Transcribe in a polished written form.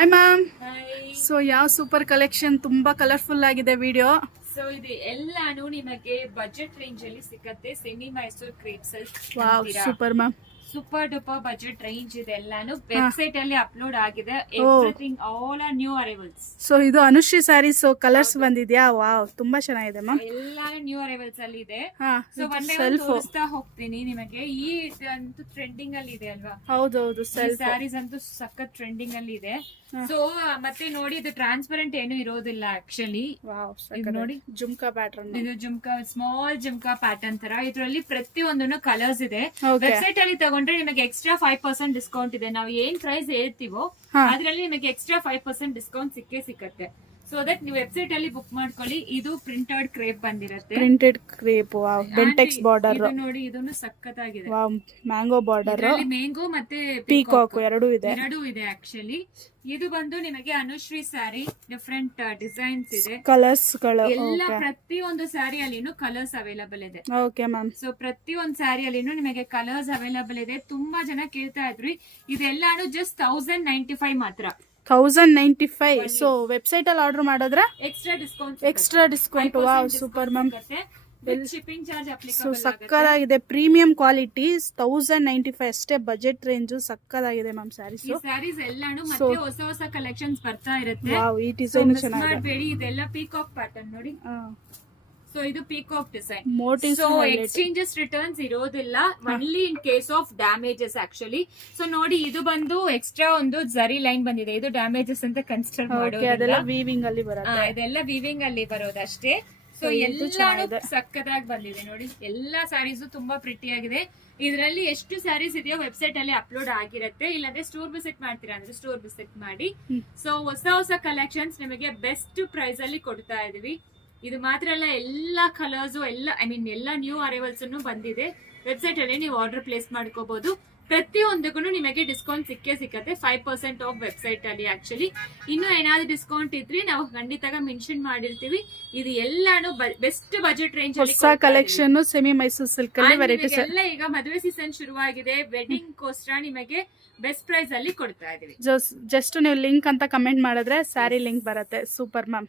Hi ma'am. Hi. So ಯಾವ super collection, ತುಂಬಾ colourful ಆಗಿದೆ ವಿಡಿಯೋ. ಸೊ ಇದು ಎಲ್ಲಾನು ನಿಮಗೆ ಬಜೆಟ್ ರೇಂಜ್ ಅಲ್ಲಿ ಸಿಕ್ಕತ್ತೆ. Semi Mysore crepes wow, super ma'am. Super duper budget range ಇದೆ. ಎಲ್ಲಾನು ವೆಬ್ಸೈಟ್ ಅಲ್ಲಿ ಅಪ್ಲೋಡ್ ಆಗಿದೆ. Everything all are new arrivals. So ಇದು ಅನುಶ್ರೀ ಸ್ಯಾರೀಸ್ ಕಲರ್ಸ್ ಬಂದಿದ್ಯಾ? ವಾವ್, ತುಂಬಾ ಚೆನ್ನಾಗಿದೆ ಮ್ಯಾಮ್. ಎಲ್ಲಾನು ನ್ಯೂ ಅರೈವಲ್ಸ್ ಅಲ್ಲಿ ಇದೆ. ಹಾ, ಸೊ ಒಂದೇ ತೋರಿಸ್ತಾ ಹೋಗ್ತೀನಿ ನಿಮಗೆ. ಈ ಅಂತೂ ಟ್ರೆಂಡಿಂಗ್ ಅಲ್ಲಿ ಇದೆ ಅಲ್ವಾ? ಹೌದೌದು, ಸ್ಯಾರೀಸ್ ಅಂತೂ ಸಖತ್ ಟ್ರೆಂಡಿಂಗ್ ಅಲ್ಲಿ ಇದೆ. ಸೊ ಮತ್ತೆ ನೋಡಿ, ಇದು ಟ್ರಾನ್ಸ್ಪರೆಂಟ್ ಏನು ಇರೋದಿಲ್ಲ ಆಕ್ಚುಲಿ. ನೋಡಿ ಜುಮ್ಕಾ ಪ್ಯಾಟರ್ನ್, ಇದು ಜುಮ್ಕಾ, ಸ್ಮಾಲ್ ಜುಮ್ಕಾ ಪ್ಯಾಟರ್ನ್ ತರ. ಇದರಲ್ಲಿ ಪ್ರತಿಯೊಂದನ್ನು ಕಲರ್ಸ್ ಇದೆ. ವೆಬ್ಸೈಟ್ ಅಲ್ಲಿ ತಗೊಂಡ್ರೆ ನಿಮಗೆ ಎಕ್ಸ್ಟ್ರಾ 5% ಡಿಸ್ಕೌಂಟ್ ಇದೆ. ನಾವು ಏನ್ ಪ್ರೈಸ್ ಹೇಳ್ತೀವೋ ಅದ್ರಲ್ಲಿ ನಿಮಗೆ ಎಕ್ಸ್ಟ್ರಾ 5% ಡಿಸ್ಕೌಂಟ್ ಸಿಕ್ಕತ್ತೆ. ಸೊ ದಟ್ ನೀವು ವೆಬ್ಸೈಟ್ ಅಲ್ಲಿ ಬುಕ್ ಮಾಡ್ಕೊಳ್ಳಿ. ಇದು ಪ್ರಿಂಟೆಡ್ ಕ್ರೇಪ್ ಬಂದಿರುತ್ತೆ. Printed crepe, wow. Bentex border ನೋಡಿ, ಇದನ್ನು ಸಖತ್ತಾಗಿದೆ. ವಾವ್, ಮ್ಯಾಂಗೋ ಬಾರ್ಡರ್, ಮ್ಯಾಂಗೋ ಮತ್ತೆ ಪೀಕಾಕ್ ಎರಡೂ ಇದೆ ಆಕ್ಚುಲಿ. ಇದು ಬಂದು ನಿಮಗೆ ಅನುಶ್ರೀ ಸ್ಯಾರಿ. ಡಿಫ್ರೆಂಟ್ ಡಿಸೈನ್ಸ್ ಇದೆ, ಕಲರ್ಸ್ ಗಳು ಎಲ್ಲ. ಪ್ರತಿಯೊಂದು ಸ್ಯಾರಿ ಅಲ್ಲಿನೂ ಕಲರ್ಸ್ ಅವೈಲಬಲ್ ಇದೆ. Okay ma'am. ಸೊ ಪ್ರತಿಯೊಂದು ಸ್ಯಾರಿ ಅಲ್ಲಿನೂ ನಿಮಗೆ ಕಲರ್ಸ್ ಅವೈಲಬಲ್ ಇದೆ. ತುಂಬಾ ಜನ ಕೇಳ್ತಾ ಇದ್ರಿ. ಇದೆಲ್ಲಾನು ಜಸ್ಟ್ 1095 ಮಾತ್ರ. 1095. ಸೊ ವೆಬ್ಸೈಟ್ ಅಲ್ಲಿ ಆರ್ಡರ್ ಮಾಡಿದ್ರೆ extra discount. Wow, super ma'am. Shipping charge so applicable. ಸಕ್ಕದಾಗಿದೆ, ಪ್ರೀಮಿಯಂ ಕ್ವಾಲಿಟಿ. 1095 ಅಷ್ಟೇ ಬಜೆಟ್ ರೇಂಜ್. ಸಕ್ಕದಾಗಿದೆ ಮ್ಯಾಮ್ ಸ್ಯಾರೀಸ್. ಈ ಸ್ಯಾರೀಸ್ ಎಲ್ಲಾನು ಮತ್ತೆ ಹೊಸ ಹೊಸ ಕಲೆಕ್ಷನ್ಸ್ ಬರ್ತಾ ಇರುತ್ತೆ. ವಾವ್, ಈ ಡಿಸೈನ್ ಚೆನ್ನಾಗಿದೆ. ಮಾಡಬೇಡಿ, ಇದೆಲ್ಲ ಪೀಕಾಕ್ ಪ್ಯಾಟರ್ನ್ ನೋಡಿ. ಸೊ ಇದು peacock design. Motifs, so exchanges returns ಇರೋದಿಲ್ಲ, only in case of damages actually. So ನೋಡಿ, ಇದು ಬಂದು ಎಕ್ಸ್ಟ್ರಾ ಒಂದು ಜರಿ ಲೈನ್ ಬಂದಿದೆ. ಇದು ಡ್ಯಾಮೇಜಸ್ ಅಂತ ಕನ್ಸಿಡರ್ ಮಾಡೋದಿಲ್ಲ. ವೀವಿಂಗ್ ಅಲ್ಲಿ ಬರುತ್ತೆ. ಇದೆಲ್ಲ ವೀವಿಂಗ್ ಅಲ್ಲಿ ಬರೋದಷ್ಟೇ. ಸೊ ಎಲ್ಲಾನು ಸಕ್ಕದಾಗಿ ಬಂದಿದೆ ನೋಡಿ. ಎಲ್ಲಾ ಸ್ಯಾರೀಸ್ ತುಂಬಾ ಪ್ರಿಟಿ ಆಗಿದೆ. ಇದರಲ್ಲಿ ಎಷ್ಟು ಸ್ಯಾರೀಸ್ ಇದೆಯೋ ವೆಬ್ಸೈಟ್ ಅಲ್ಲಿ ಅಪ್ಲೋಡ್ ಆಗಿರುತ್ತೆ. ಇಲ್ಲಾಂದ್ರೆ ಸ್ಟೋರ್ ವಿಸಿಟ್ ಮಾಡ್ತೀರಾ ಅಂದ್ರೆ ಸ್ಟೋರ್ ವಿಸಿಟ್ ಮಾಡಿ. ಸೊ ಹೊಸ ಹೊಸ ಕಲೆಕ್ಷನ್ಸ್ ನಿಮಗೆ ಬೆಸ್ಟ್ ಪ್ರೈಸ್ ಅಲ್ಲಿ ಕೊಡ್ತಾ ಇದೀವಿ. ಇದು ಮಾತ್ರ ಅಲ್ಲ, ಎಲ್ಲಾ ಕಲರ್ಸ್ ಎಲ್ಲ, ಐ ಮೀನ್ ಎಲ್ಲಾ ನ್ಯೂ ಅರೈವಲ್ಸ್ ಬಂದಿದೆ. ವೆಬ್ಸೈಟ್ ಅಲ್ಲಿ ನೀವು ಆರ್ಡರ್ ಪ್ಲೇಸ್ ಮಾಡ್ಕೋಬಹುದು. ಪ್ರತಿಯೊಂದಕ್ಕೂ ನಿಮಗೆ ಡಿಸ್ಕೌಂಟ್ ಸಿಕ್ಕತ್ತೆ. 5% ಆಫ್ ವೆಬ್ಸೈಟ್ ಅಲ್ಲಿ ಆಕ್ಚುಲಿ. ಇನ್ನು ಏನಾದ್ರು ಡಿಸ್ಕೌಂಟ್ ಇದ್ರೆ ನಾವು ಖಂಡಿತ ಮೆನ್ಷನ್ ಮಾಡಿರ್ತೀವಿ. ಇದು ಎಲ್ಲಾನು ಬೆಸ್ಟ್ ಬಜೆಟ್ ರೇಂಜ್ ಅಲ್ಲಿ ಹೊಸ ಕಲೆಕ್ಷನ್. ಸೆಮಿ ಮೈಸೂರ್ ಸಿಲ್ಕ್ ಅಲ್ಲಿ ವೆರೈಟೀಸ್ ಎಲ್ಲ. ಈಗ ಮದುವೆ ಸೀಸನ್ ಶುರುವಾಗಿದೆ. ವೆಡ್ಡಿಂಗ್ ಕೋಸ್ಕರ ನಿಮಗೆ ಬೆಸ್ಟ್ ಪ್ರೈಸ್ ಅಲ್ಲಿ ಕೊಡ್ತಾ ಇದೀವಿ. ಜಸ್ಟ್ ನೀವು ಲಿಂಕ್ ಅಂತ ಕಮೆಂಟ್ ಮಾಡಿದ್ರೆ ಸ್ಯಾರಿ ಲಿಂಕ್ ಬರುತ್ತೆ. Super ma'am.